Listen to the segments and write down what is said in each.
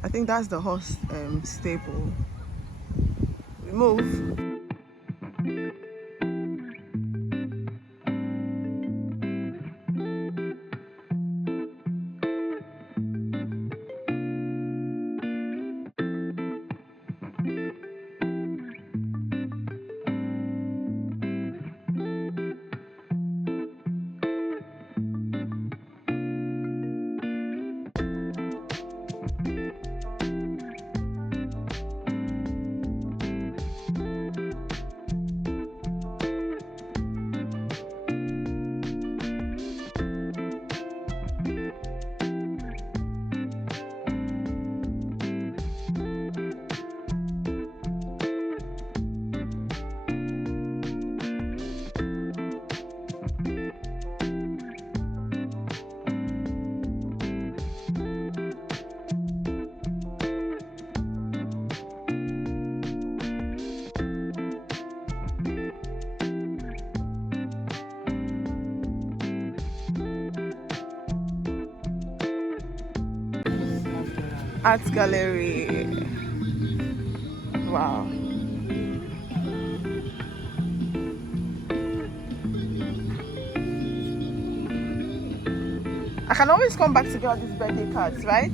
I think that's the horse stable. We move. Art gallery. Wow. I can always come back to get all these birthday cards, right?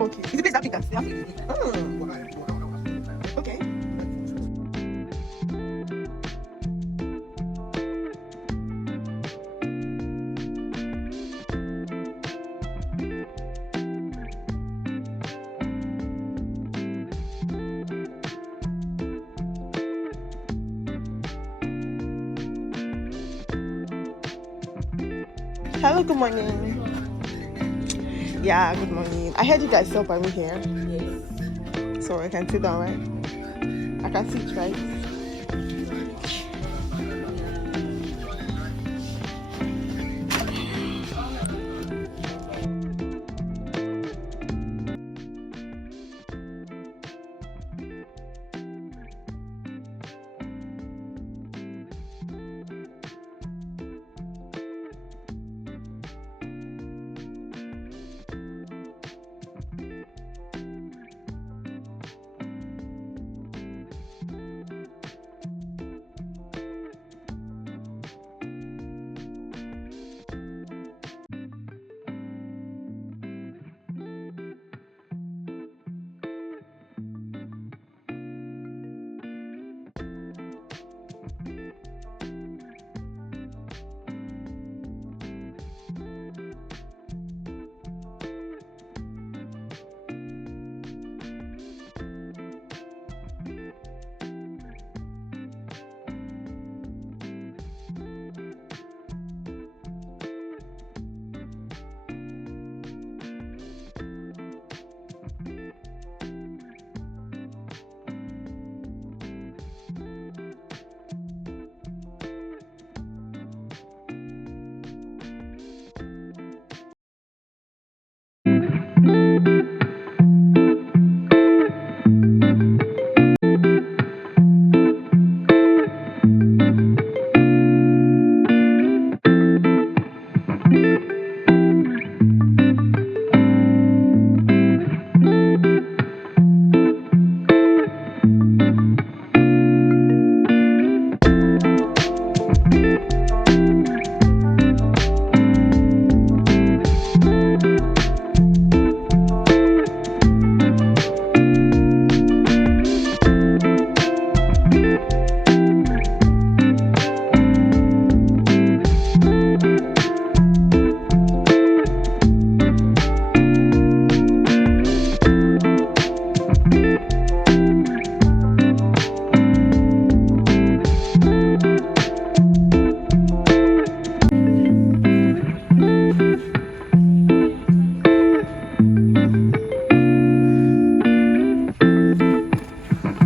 Okay. Is it place Africa? Okay. Hello, good morning. Yeah, good morning. I heard you guys saw by me here. Yes. So I can sit down, right? I can sit, right?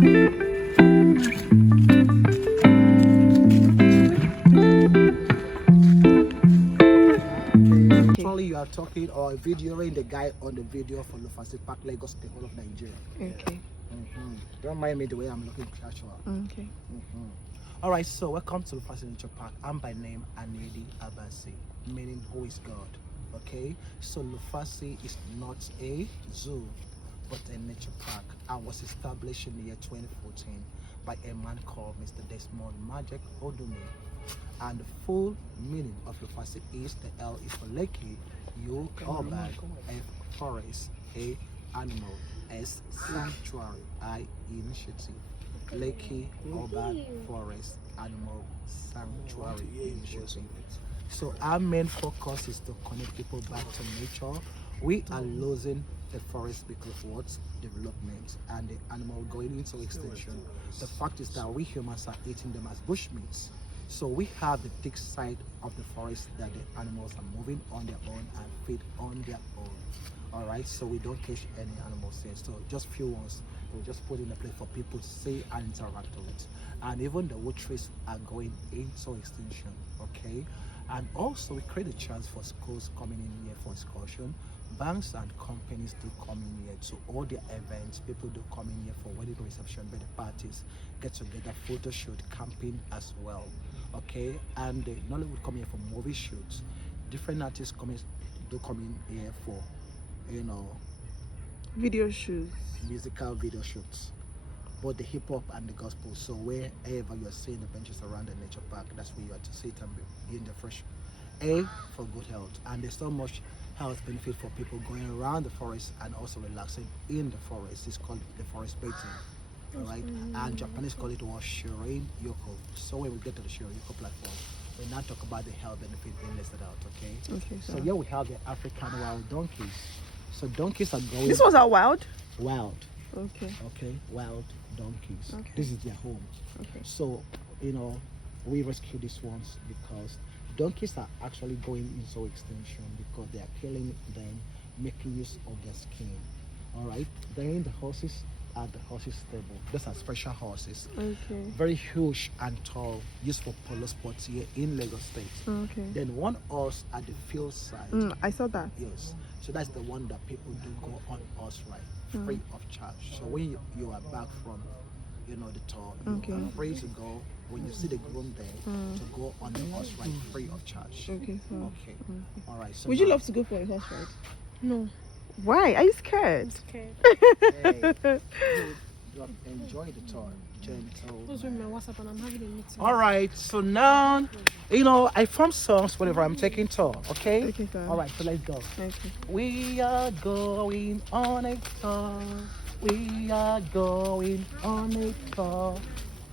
Actually, you are talking or videoing the guy on the video for Lufasi Park, Lagos, the whole of Nigeria. Okay. Don't mind me the way I'm looking casual. Okay. All right, so welcome to Lufasi Nature Park. I'm by name Anedi Abasi, meaning who is God. Okay, so Lufasi is not a zoo, but a nature park, and was established in the year 2014 by a man called Mr. Desmond Magic Odume. And the full meaning of Lufasi is the L is for Lekki, U urban, F forest, A animal, S sanctuary, I initiative. Lekki urban forest animal sanctuary initiative. So our main focus is to connect people back to nature. We are losing the forest because of what? Development and the animal going into extinction. The fact is that we humans are eating them as bushmeats. So we have the thick side of the forest that the animals are moving on their own and feed on their own. All right, so we don't catch any animals here. So just few ones we'll just put in a place for people to see and interact with. And even the wood trees are going into extinction. Okay, and also we create a chance for schools coming in here for excursion. Banks and companies do come in here to all their events. People do come in here for wedding reception, birthday parties, get together, photo shoot, camping as well. Okay, and Nollywood come here for movie shoots. Different artists do come in here for, Video shoots. musical video shoots, both the hip hop and the gospel. So wherever you're seeing the benches around the nature park, that's where you are to sit and be in the fresh air for good health. And there's so much health benefit for people going around the forest and also relaxing in the forest. It's called the forest bathing. All right, and Japanese call it Shirin Yoko. So when we get to the Shirin Yoko platform, we now talk about the health benefit being listed out. Okay. So here we have the African wild donkeys. So donkeys are going. This ones are wild. Wild. Okay. Okay. Wild donkeys. Okay. This is their home. Okay. So we rescue these ones because donkeys are actually going into extinction because they are killing them, making use of their skin. All right. Then the horses at the horses stable. Those are special horses. Okay. Very huge and tall, used for polo sports here in Lagos State. Okay. Then one horse at the field side. I saw that. Yes. So that's the one that people do go on horse ride, free of charge. So when you are back from, the tour, you are free to go. When you see the groom there, to go on the horse ride free of charge. Okay. So. Okay. All right. So Would you love to go for a horse ride? No. Why? Are you scared? Hey, you enjoy the tour. Those were my WhatsApp and I'm having a meeting. All right, so now, I form songs whenever I'm taking tour, okay? Okay, sir. All right, so let's go. Okay. We are going on a tour. We are going on a tour.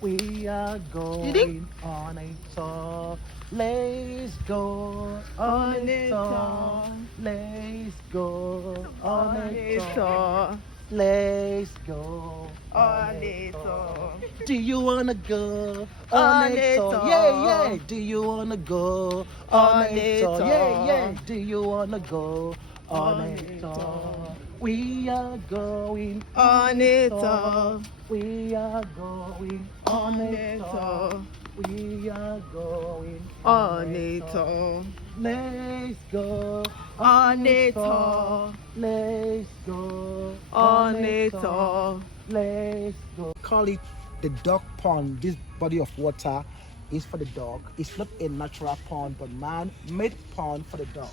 We are going on a tour. Let's go on a tour. Let's go on a tour. Let's go On a tour. Do you wanna go on a tour? Yeah. Do you wanna go on a tour? Yeah. Do you wanna go on a tour? We are going On a tour. We are going on a tour. We are going On a tour. Let's go On a tour. Let's go On a tour. Let's go. Call it the dog pond. This body of water is for the dog. It's not a natural pond, but man-made pond for the dog.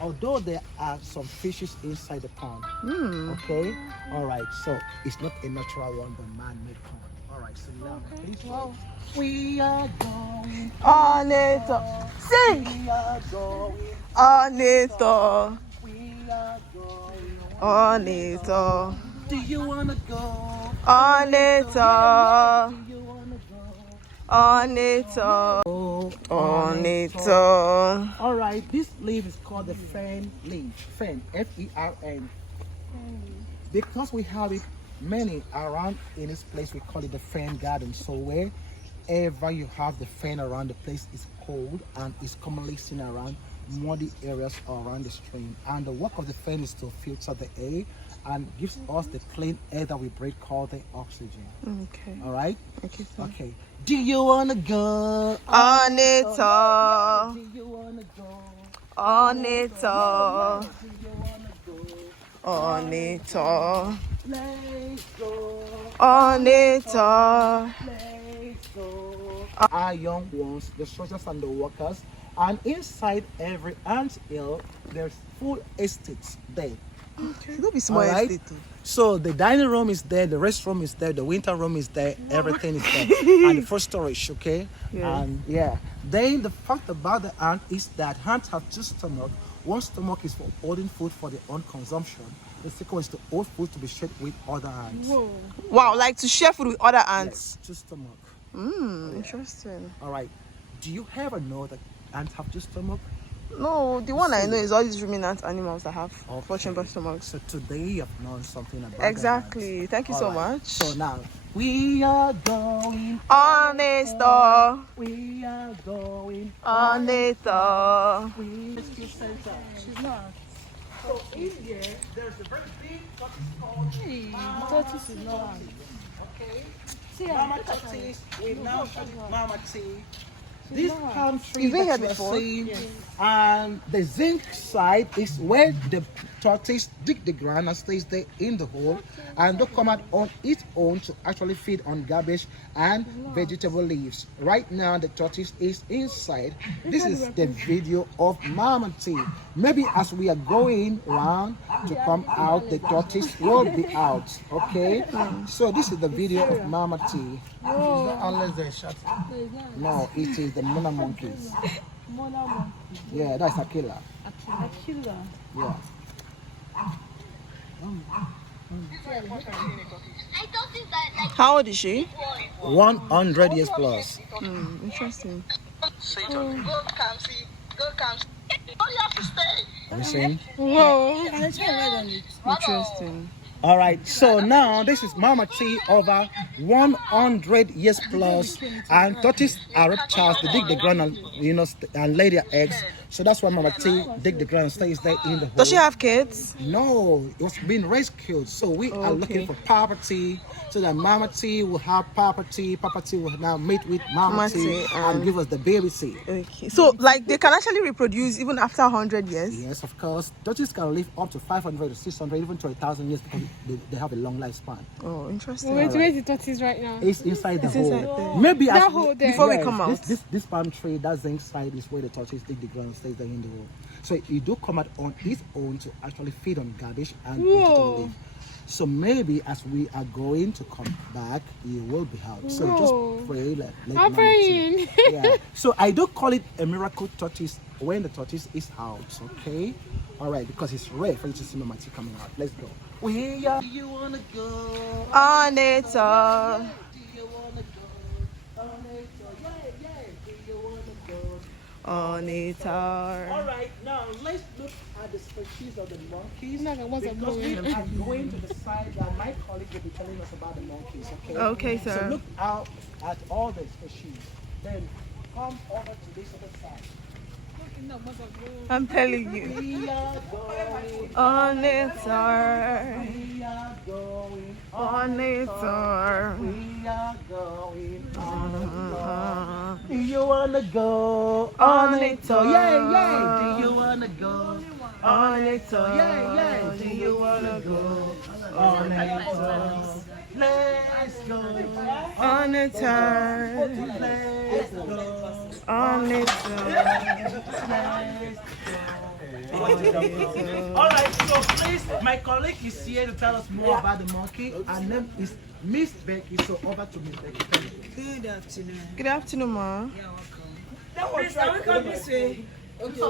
Although there are some fishes inside the pond. Okay? All right. So it's not a natural one, but man-made pond. All right. So now, please. Wow. We are going On a tour. Sing. We are going On a tour. We are going On a tour. Do you wanna go? On a tour. Do you wanna go? On a tour. On a tour. All right, this leaf is called the fern leaf. Fern, F-E-R-N. Because we have it many around in this place, we call it the fern garden. So wherever you have the fern around the place is cold and is commonly seen around muddy areas around the stream. And the work of the fern is to filter the air and gives us the clean air that we breathe called the oxygen. Okay. All right? Okay, sir. Okay. Do you want to go On it all. Do you want to go? On it all. Do you want to go? On it all. Let's go. On it all. Let's go. Our young ones, the soldiers and the workers, and inside every ant hill, there's full estates there. Okay. Don't be small All right? estate too. So the dining room is there, the restroom is there, the winter room is there, everything is there, and the food storage, okay? Yeah. And yeah, then the fact about the ant is that ants have two stomachs. One stomach is for holding food for their own consumption. The second is to hold food to be shared with other ants. Whoa. Wow, like to share food with other ants. Yes, two stomachs. Interesting. All right. Do you ever know that ants have two stomachs? No, the one I know is all these ruminant animals that have Okay. four chamber stomachs. So today you have known something about the Exactly. ants. Thank you All so right. much. So now we are going. On a store. We are going. On a store. Rescue center. She's not. So in here, there's a very big tortoise called Tortoise is not. Okay. See, Mama tortoise. We now show Mama T. This palm tree You've been that here you are before? seeing, and the zinc side is where the tortoise dig the ground and stays there in the hole, and don't come out on its own to actually feed on garbage and vegetable leaves. Right now, the tortoise is inside. This is the video of Mama T. Maybe as we are going around to come out, the tortoise will be out. Okay, so this is the video of Mama T. Unless they shut it. No, it is the Mona monkeys. Yeah, that's Akila. Yeah. How old is she? 100 years plus. Interesting. Are you seeing? Whoa. Interesting. All right, so now this is Mama T over 100 years plus, and tortoise are reptiles. They dig the ground and and lay their eggs. So that's why Mama T dig the ground and stays there in the hole. Does she have kids? No, it was being rescued. So we are looking for Papa T, so that Mama T will have Papa T. Papa T will now meet with Mama T and give us the baby T. Okay. So, like, they can actually reproduce even after 100 years? Yes, of course. Tortoises can live up to 500 to 600, even to 1,000 years because they have a long lifespan. Oh, interesting. Wait, where's the tortoise right now? It's inside the hole. inside there. Maybe That as hole there. Before we come out. This palm tree, that zinc side is where the tortoise dig the ground and stays there in the hole. So you do come out on its own to actually feed on garbage and vegetable leaf. So maybe as we are going to come back, you will be out. So just pray. I'm praying. Yeah. So I do call it a miracle tortoise when the tortoise is out. Okay. All right, because it's rare for you to see Mama T coming out. Let's go. We are. Do you wanna go? On it all. Do you wanna go? On it all. Yeah. Do you wanna go? On it all. All right, now let's look at the species of the monkeys. No, that wasn't Because we blowing. are going to the side that my colleague will be telling us about the monkeys, okay? Okay, So sir. look out at all the species. Then come over to this other side. I'm telling you. We are going, On it all. we are going, On it all. we are going on. Do you wanna go On it all. Yeah. Do you wanna go On it all. Yeah. Do you wanna go on it all? Let's go. On it all. Let's go. On it All right, so please, my colleague is here to tell us more about the monkey. Her name is Miss Becky. So over to Miss Becky. Thank you. Good afternoon. Good afternoon, ma. You're welcome. Please, can we come this way? Okay.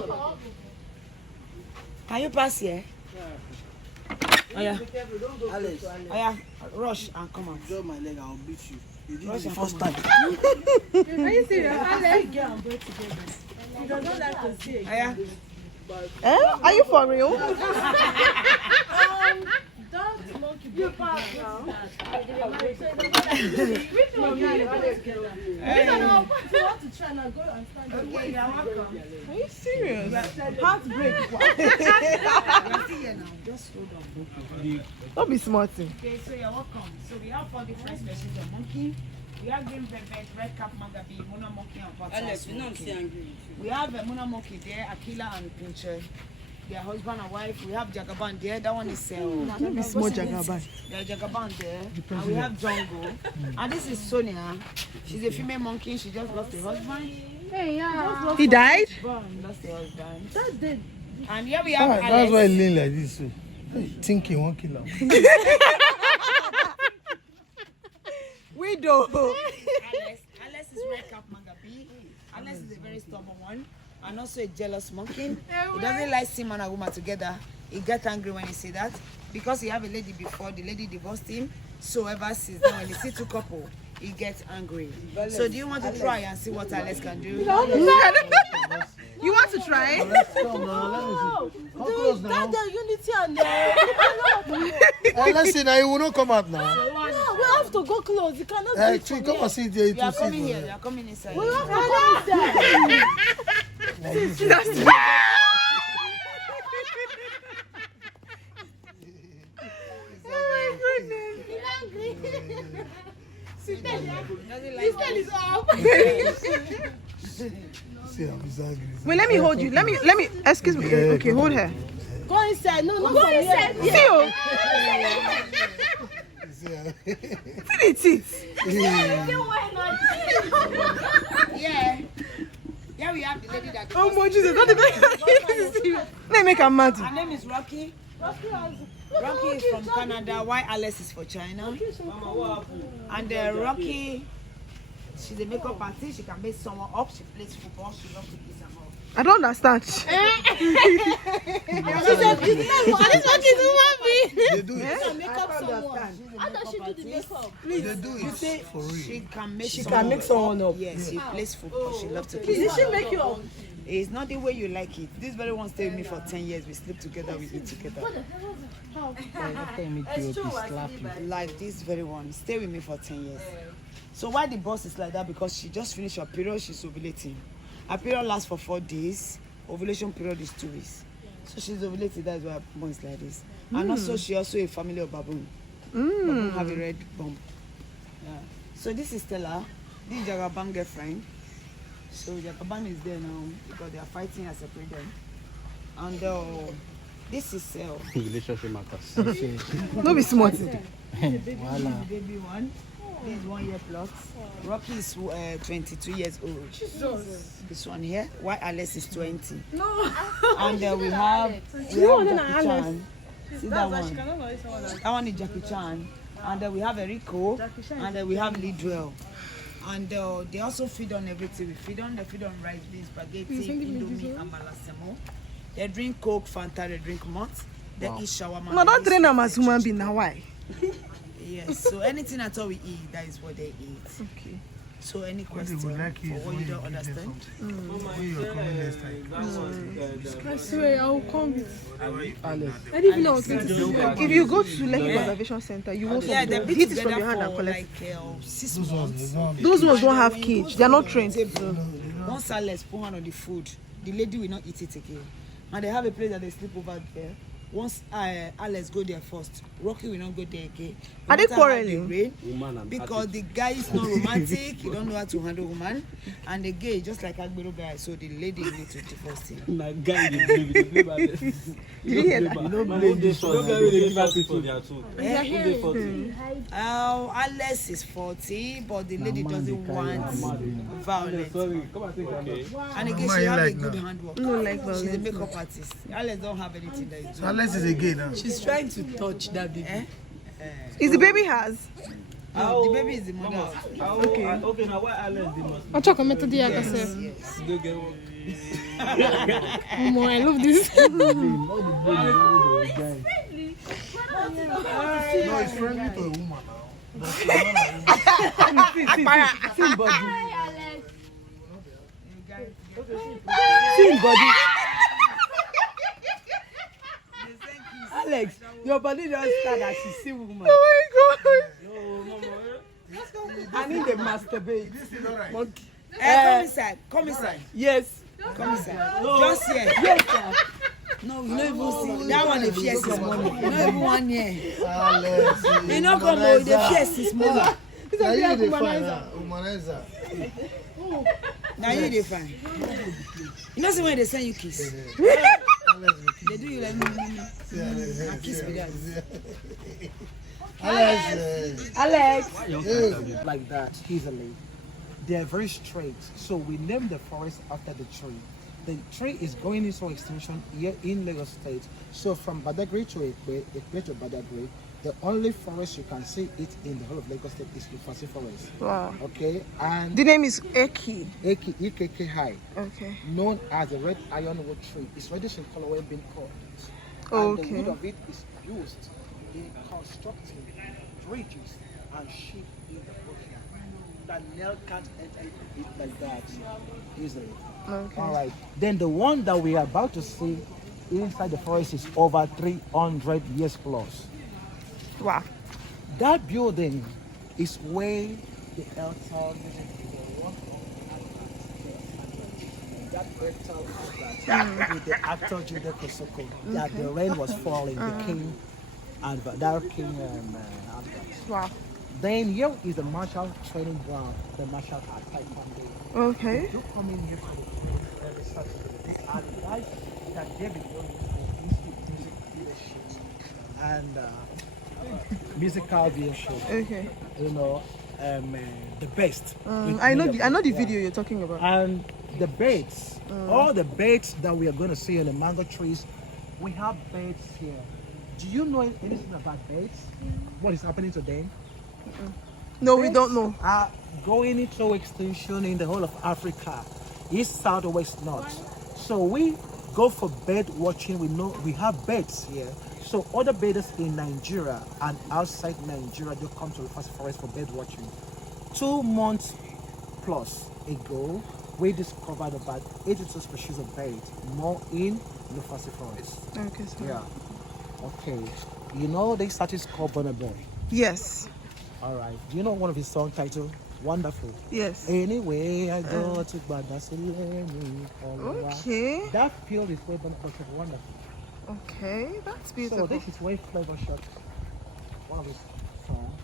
Can you pass here? Oh yeah. Alex. Oh yeah. Rush and come out. Drop my leg, I'll beat you. You did Rush it the and first come time. Are you serious? Alex? He does not like to see. Oh yeah. Eh? Are you for real? That monkey You pass now. Okay, you're welcome. Are you serious? Heartbreak. Just hold on. Don't be smarting. Okay, so you're welcome. So we have 4 different species of monkey. We have green velvet, red cap magabi, mona monkey, and patas. We have a mona monkey there, Aquila and Pincher. Their husband and wife. We have Jagaban there. That one is Don't be small Jagaban. There's Jagaban there. And we have Jungle. And this is Sonia. She's a female monkey. She just lost her husband. Hey, yeah. He died? Lost her husband. That's dead. And here we have That's Alex. why he lean like this. Thinking won't kill him. Widow. Alex is red cap magabi. Alex is a very stubborn one. And also a jealous monkey. He doesn't like seeing man and woman together. He gets angry when he see that. Because he have a lady before, the lady divorced him. So ever since then, when he see 2 couple, he gets angry. So do you want to try and see what Alex can do? You want to try? Unity and Let's see now, he will not come out now. we have to go close. You cannot Hey, come and sit there. You are coming here. You are coming inside. We have to go inside. Is up. See, I'm angry. Wait, let me hold you. Let me, excuse me. Okay, hold her. Go inside. No, go inside. See you. See the teeth. Yeah. Yeah, we have the lady that. Oh my Jesus, not the Let me make a mad. Her name is Rocky. Rocky is from Canada. Why Alice is for China. And Rocky, she's a makeup artist. She can make someone up. She plays football. She loves to kiss and all. I don't understand. They do it. Makeup someone. How does she do the makeup? They do it for real. She can make someone up. Yes, she plays football. She loves to kiss. Did she make you up? It's not the way you like it. This very one stayed with me for 10 years. We sleep together, we eat together. Like this very one. Stay with me for 10 years. So why the boss is like that? Because she just finished her period, she's ovulating. Her period lasts for 4 days. Ovulation period is 2 weeks. So she's ovulated, that's why her bum is like this. And also she also a family of baboon. Baboon have a red bump. Yeah. So this is Stella. This is Jagaban girlfriend. So Jagaban is there now because they are fighting and separate them. And this is relationship matters. No be smart. this is the baby one. This is 1 year plus. Rocky is 22 years old. This one here. Why Alice is 20. No. And we have Jackie Chan. See that one? That one is Jackie Chan. And we have Erico. And we have Lidwell. And they also feed on everything. They feed on rice, beans, spaghetti, indomie, and malasemo. They drink Coke, Fanta, they drink malt. They eat shawarma. No, don't train them as human being now. Why? Yes, so anything at all we eat, that is what they eat. Okay. So any question What they would like for is what when you you don't give them understand? something. When you're coming next time. I swear, I will come. I didn't even know I was going to do that. If you go to Lekki Conservation Center, you will Yeah, they be hit it from your hand together and for collect. like 6 Those ones, months. they don't have Those ones don't have When you cage. go They are to not the trained. table, once Alex put hand on the food, the lady will not eat it again. And they have a place that they sleep over there. Once Alex go there first, Rocky will not go there again. Are they No matter how quarreling? they rain, Woman and because the guy is not romantic, he don't know how to handle woman, and the gay just like Agbero guy, so the lady need to divorce him. My guy, they play by this. Did you hear that? You know, play this one. They give out people. They are two. Alex is 40, but the lady doesn't want violence. Sorry, come and take okay. And again, Mama, she you have a like good that? handwork. No, like She's a violence. makeup artist. Alex don't have anything that is So unless it's a gay now. She's trying to touch that baby. Is the baby has? No, the baby is the mother. Okay. Okay, now why Alex the most? I'll talk about the other self. Yes. Go get one. I love this. No, it's friendly to a woman now. But it's not a woman. Same body. Same body. Alex, Your body just start as you see woman. Oh I need a masturbate. This is all right. Monkey. Come inside. Come inside. Yes. Come inside. Just here. Yes, sir. No, you don't even see. That one, the fierce this morning. You don't even one here. Alex, You know, come on, the fierce this morning. now you dey fine, humanizer. Now you dey fine. You know, see when they send you kiss. Alex, They do you like a kiss with that. Alex, Like that, easily. They are very straight. So we named the forest after the tree. The tree is going into extinction here in Lagos State. So from Badagry to Ekpe to Badagry, the only forest you can see it in the whole of Lagos State is Lufasi forest. Wow. Okay, and The name is Eki. EKK high, Okay. known as the red ironwood tree. It's reddish in color when being cut. And the Okay. wood of it is used in constructing bridges and ship in the ocean. That nail can't enter it like that easily. Okay. All right. Then the one that we are about to see inside the forest is over 300 years plus. Wow. That building is where the Elton, that Elton with the actor Jude Kosoko, that the rain was falling, the king, and that king Albert. Wow. Then here is the martial training ground, the martial art taekwondo. Okay. You come in here for the training every Saturday, and guys that they be doing music leadership and musical leadership. Okay. You know, the best. I know the video you're talking about. And the beds, all the beds that we are going to see in the mango trees, we have beds here. Do you know anything about beds? What is happening to them? No, we don't know. Are going into extinction in the whole of Africa, east, south, west, north. So we go for bird watching. We know we have birds here. So other birders in Nigeria and outside Nigeria, they come to the Lufasi forest for bird watching. 2 months plus ago, we discovered about 82 species of birds more in Lufasi forest. Okay. So. Yeah. Okay. You know this artist called Burna Boy. Yes. All right. Do you know one of his song title? Wonderful. Yes. Anyway, I go to Badasileni. Okay. That field is where Burna Boy said wonderful. Okay. That's So beautiful. this is where Flavor shot one of his songs.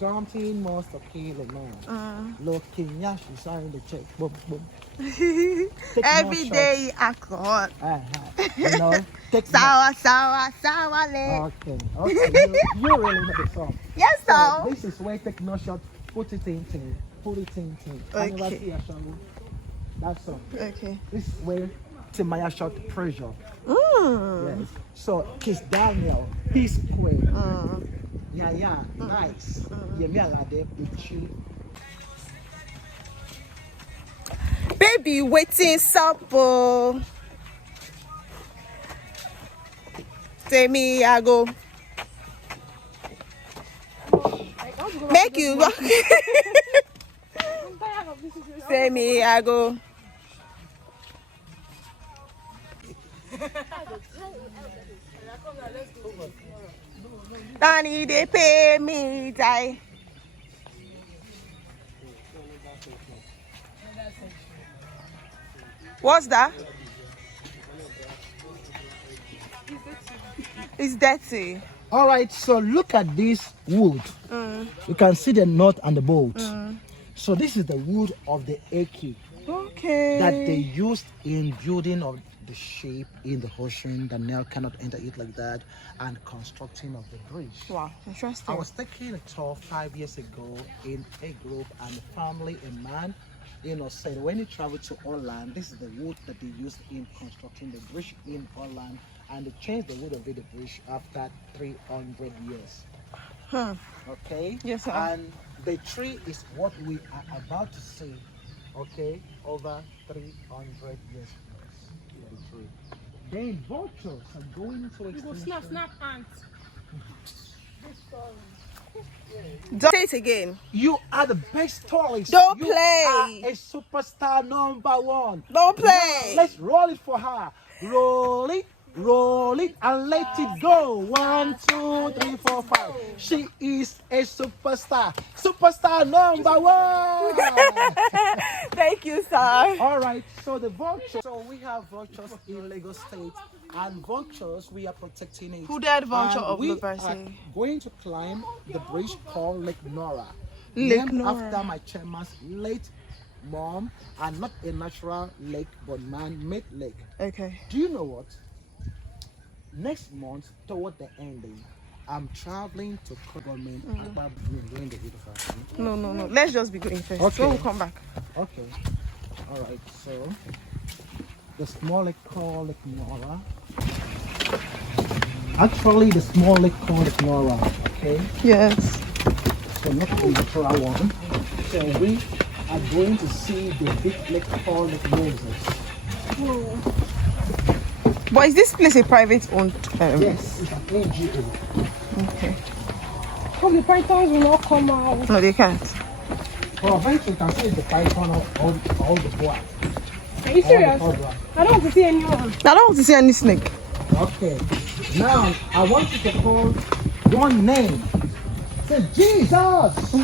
Something must have killed a man. Looking, yeah, she's signing the check. Boom, boom. Take Every more day alcohol. shots. You know, take Sour, sour, sour. Okay. You really know the song. Yes, So sir. this is where take no shot, put it in, put it in. Okay. That song. Okay. This is where Timaya shot pressure. Mm. Yes. So Kiss Daniel, Peace Queen. Yeah, nice. Yeah, me alade with you. Baby, waiting supper. Say me, I go. Make you go. Say me, I go. Danny, they pay me, die. What's that? It's dirty. All right, so look at this wood. You can see the knot and the bolt. So this is the wood of the Eki Okay. that they used in building of the ship in the ocean. The nail cannot enter it like that, and constructing of the bridge. Wow, interesting. I was taking a tour 5 years ago in a group, and a family, a man, said when he traveled to Holland, this is the wood that they used in constructing the bridge in Holland, and they changed the wood of the bridge after 300 years. Okay. Yes, sir. And the tree is what we are about to see. Okay, over 300 years plus. The tree. Then vultures are going into extinction. Snap ants. Don't say it again. You are the best tourist. Don't You play. are a superstar #1. Don't play. Now, let's roll it for her. Roll it, Roll it and let it go. 1, 2, 3, 4, 5. She is a superstar. Superstar number 1. Thank you, sir. All right, so the vulture. So we have vultures in Lagos State, and vultures, we are protecting it. Hooded vulture And of we are Lufasi. going to climb the bridge called Lake Nora. Lake named Nora. after my chairman's late mom, and not a natural lake, but man-made lake. Okay. Do you know what? Next month, toward the ending, I'm traveling to government. No. Let's just be going first. Okay. So we'll come back. Okay. All right. So the small lake called Lake Nora. Actually, the small lake called Lake Nora. Okay. Yes. So not the natural one. So we are going to see the big lake called Lake Moses. But is this place a private owned? Yes, it's an NGO. Okay. Hope the pythons will not come out. No, they can't. For eventually, you can see the python of all the black. Are you serious? All black. I don't want to see anyone. I don't want to see any snake. Okay. Now, I want you to call one name. Say Jesus!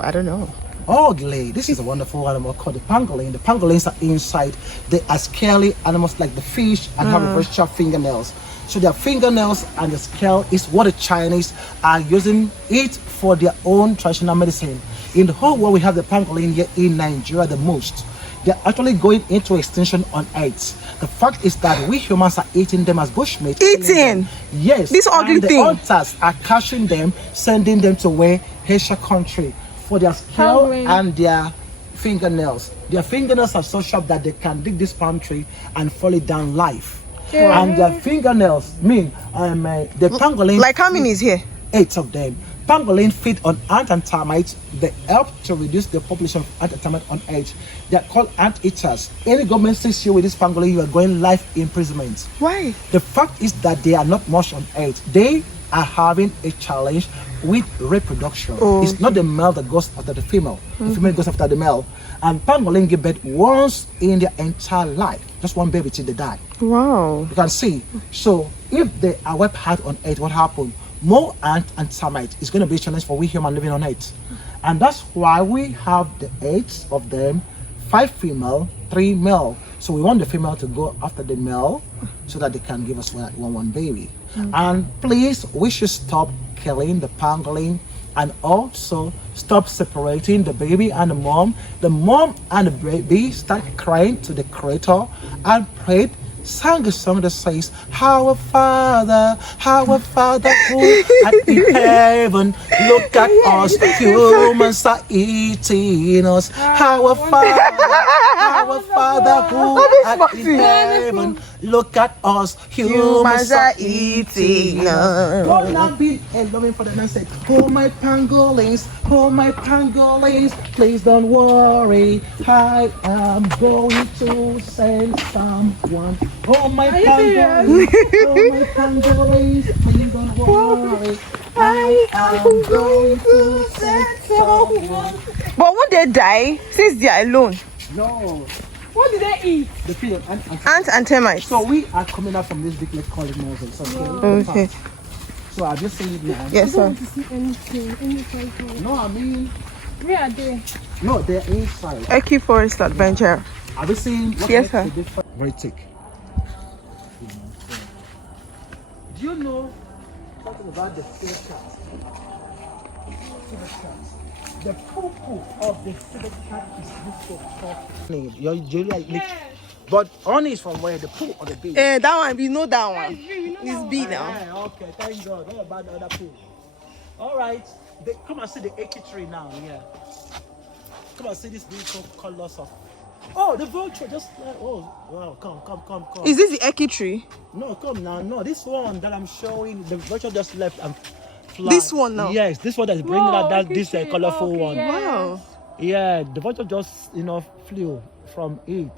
I don't know. Ugly. This is a wonderful animal called the pangolin. The pangolins are inside. They are scaly animals like the fish and have very sharp fingernails. So their fingernails and the scale is what the Chinese are using it for their own traditional medicine. In the whole world, we have the pangolin here in Nigeria the most. They're actually going into extinction on Earth. The fact is that we humans are eating them as bushmeat. Eating? Yes. This ugly and the thing. hunters are catching them, sending them to where Asia country for their scale Pangolin. and their fingernails. Their fingernails are so sharp that they can dig this palm tree and fall it down live. Yeah. And their fingernails mean the pangolin. Like how many is here? 8 of them. Pangolin feed on ant and termites. They help to reduce the population of ant and termites on Earth. They are called ant eaters. Any government sees you with this pangolin, you are going life imprisonment. Why? The fact is that they are not much on Earth. They are having a challenge with reproduction. It's not the male that goes after the female. The female goes after the male. And pangolin give birth once in their entire life. Just one baby till they die. Wow. You can see. So if they are wiped out on Earth, what happened? More ant and termite is going to be a challenge for we humans living on Earth. And that's why we have the 8 of them, 5 female, 3 male. So we want the female to go after the male so that they can give us one baby. And please, we should stop killing the pangolin and also stop separating the baby and the mom. The mom and the baby start crying to the creator and prayed, sang a song that says, Our Father who art in heaven, look at us, humans are eating us. Our Father who art in heaven, look at us, humans are eating us. God not been loving for them and said, Oh my pangolins, please don't worry, I am going to send someone. Oh my pangolins, please don't worry, I am going to send someone. But won't they die since they are alone? No, What did they eat? the field and Ants and termites. so we are coming out from this big lake called Moses. Okay. So I just seen it now. Yes, I don't sir. want to see anything, any python. No, I mean, Where are they? no, they're inside. Eki Forest Adventure. Have you seen? Yes, sir. Very thick. Do you know something about the civet cat? Civet cat. The poo-poo of the civet cat is this so soft. But only is from where the poo or the bee. That one, we know that one. It's B now. Yeah, okay, thank God. What about the other poo? All right, come and see the ackee tree now. Yeah, come and see this beautiful colors of. Oh, the vulture just oh wow, come. Is this the Eki tree? No, come now. No, this one that I'm showing, the vulture just left and fly. This one now? Yes, this one that's bringing out that this colorful okay, one. yeah. Wow. Yeah, the vulture just flew from it.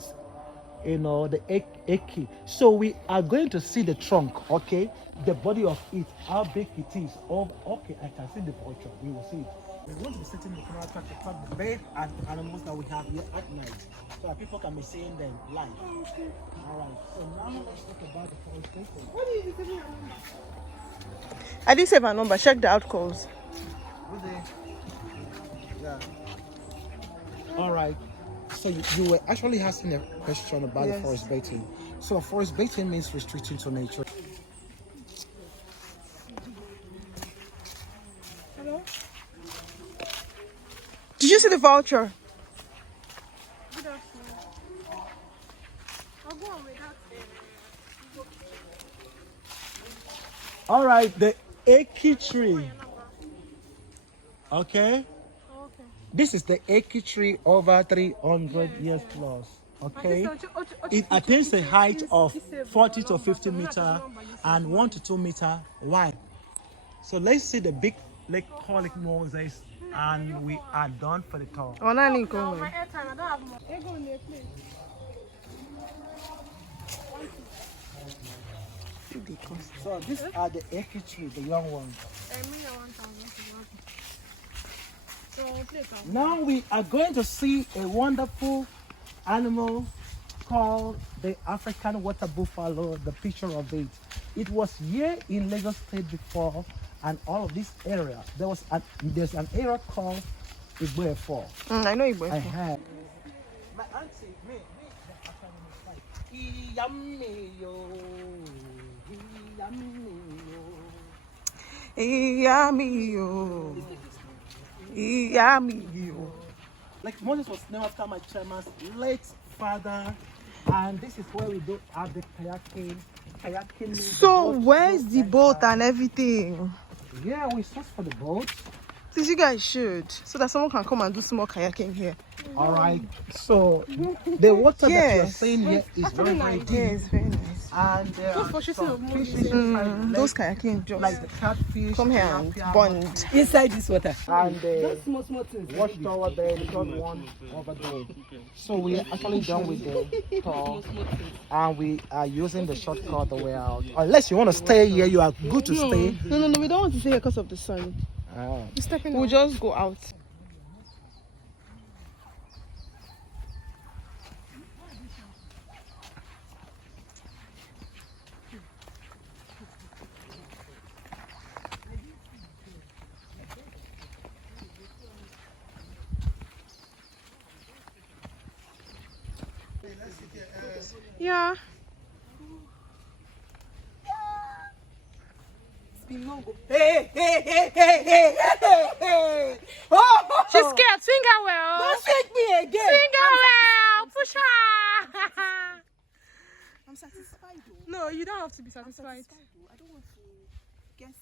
The ackee. So we are going to see the trunk, okay? The body of it, how big it is. Oh, okay, I can see the vulture. We will see it. We want to be setting the camera track to track the bird and animals that we have here at night, so that people can be seeing them live. Alright, so now let's talk about the forest basin. I didn't save her number. Check the outcomes. Yeah. Alright. So you were actually asking a question about the forest bathing. So forest bathing means restricting to nature. Hello? Did you see the voucher? Good afternoon. I'll go on without Alright, the Eki tree. Okay? Okay. This is the Eki tree over 300 years plus. Okay? It attains a height of 40 to 50 meter and 1 to 2 meter wide. So let's see the big lake Moses, and we are done for the tour. Oh, no, My airtime, I don't have more. Hey, go on there, please. So these are the Eki tree, the young ones. So, please, Now we are going to see a wonderful animal called the African water buffalo, the picture of it. It was here in Lagos State before, and all of this area. There's an area called Igbo. I know Igbo. I have. My auntie, me, the African is like, yummy yo, Yummy yo. Yummy yo. Like Moses was named after my chairman's late father, and this is where we do have the kayaking. So where's the boat and everything? Yeah, we search for the boat. Please, you guys should, so that someone can come and do some more kayaking here. All right. So the water that you're seeing here is very, very deep. Yes, very nice. And there are some fishes inside, Those kayaking jobs. like the catfish. Come here and tilapia, bond. Inside this water. And Just small things. watch tower there, the third one over there. So we are actually done with the tour, and we are using the shortcut the way out. Unless you want to stay here, you are good to stay. No, we don't want to stay here because of the sun. Ah. We'll just go out. Yeah. Hey. Oh, she's scared. Swing her well. don't shake me again. Swing her well. Push her. I'm satisfied though. No, you don't have to be satisfied. I don't want to guess.